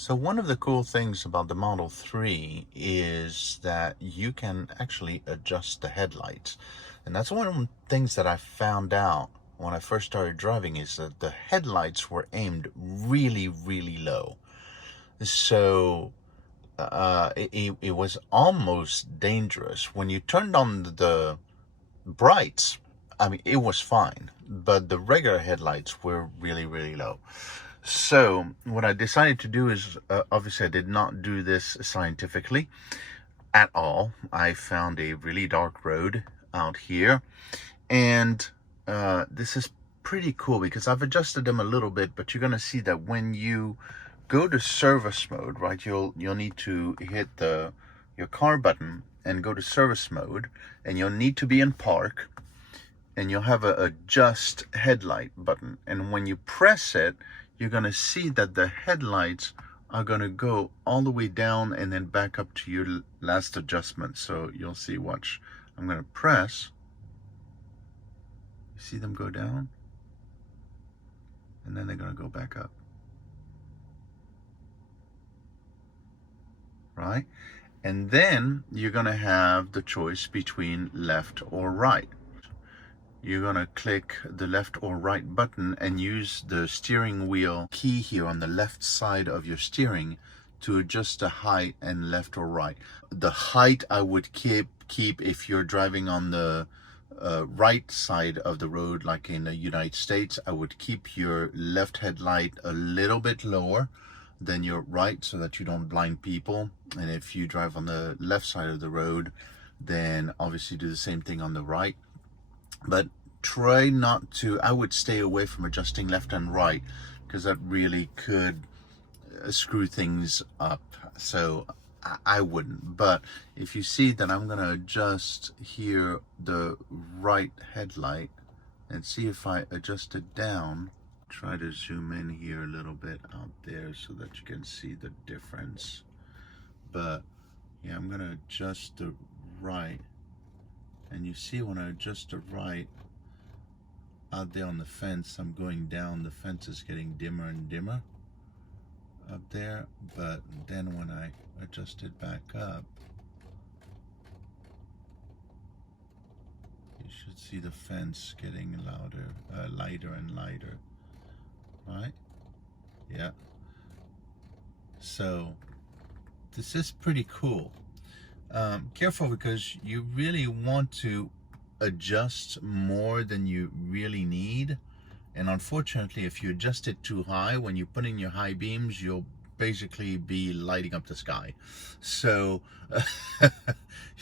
So one of the cool things about the Model 3 is that you can actually adjust the headlights. And that's one of the things that I found out when I first started driving, is that the headlights were aimed really, really low. So it was almost dangerous. When you turned on the brights, I mean, it was fine, but the regular headlights were really, really low. So what I decided to do is, obviously I did not do this scientifically at all. I found a really dark road out here, and this is pretty cool because I've adjusted them a little bit, but you're gonna see that when you go to service mode, right, you'll need to hit your car button and go to service mode, and you'll need to be in park, and you'll have a adjust headlight button, and when you press it, you're going to see that the headlights are going to go all the way down and then back up to your last adjustment. So you'll see, watch, I'm going to press, you see them go down, and then they're going to go back up, right? And then you're going to have the choice between left or right. You're going to click the left or right button and use the steering wheel key here on the left side of your steering to adjust the height and left or right. The height I would keep if you're driving on the right side of the road, like in the United States. I would keep your left headlight a little bit lower than your right so that you don't blind people. And if you drive on the left side of the road, then obviously do the same thing on the right. But try not to, I would stay away from adjusting left and right, because that really could screw things up. So I wouldn't. But if you see that I'm going to adjust here the right headlight, and see if I adjust it down, try to zoom in here a little bit out there so that you can see the difference. But yeah, I'm going to adjust the right. And you see when I adjust the right out there on the fence, I'm going down, the fence is getting dimmer and dimmer up there. But then when I adjust it back up, you should see the fence getting lighter and lighter, right? Yeah. So this is pretty cool. Careful, because you really want to adjust more than you really need. And unfortunately, if you adjust it too high, when you put in your high beams, you'll basically be lighting up the sky. So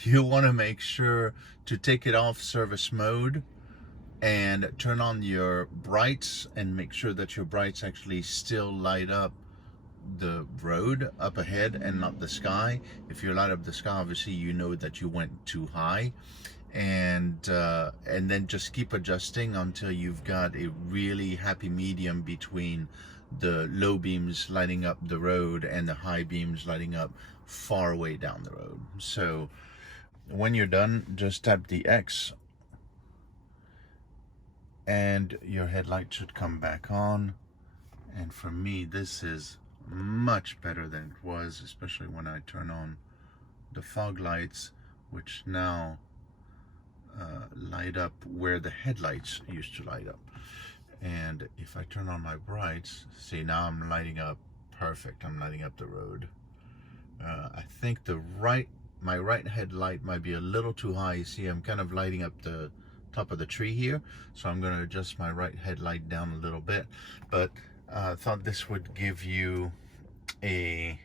you want to make sure to take it off service mode and turn on your brights, and make sure that your brights actually still light up the road up ahead and not the sky. If you light up the sky, obviously you know that you went too high. And then just keep adjusting until you've got a really happy medium between the low beams lighting up the road and the high beams lighting up far away down the road. So when you're done, just tap the X and your headlight should come back on. And for me, this is much better than it was, especially when I turn on the fog lights, which now light up where the headlights used to light up. And if I turn on my brights, see, now I'm lighting up perfect. I'm lighting up the road. I think my right headlight might be a little too high. You see, I'm kind of lighting up the top of the tree here, so I'm going to adjust my right headlight down a little bit. But I thought this would give you a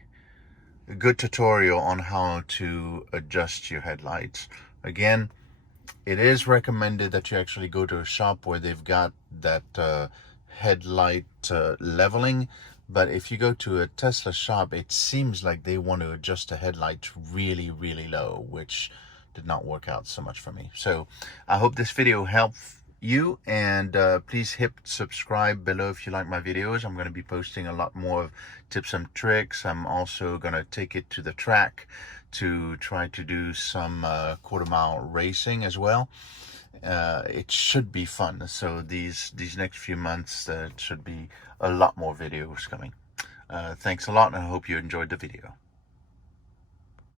good tutorial on how to adjust your headlights. Again, it is recommended that you actually go to a shop where they've got that headlight leveling. But if you go to a Tesla shop, it seems like they want to adjust the headlights really, really low, which did not work out so much for me. So I hope this video helped you, and please hit subscribe below if you like my videos. I'm going to be posting a lot more of tips and tricks. I'm also going to take it to the track to try to do some quarter-mile racing as well. It should be fun. So these next few months, should be a lot more videos coming. Thanks a lot, and I hope you enjoyed the video.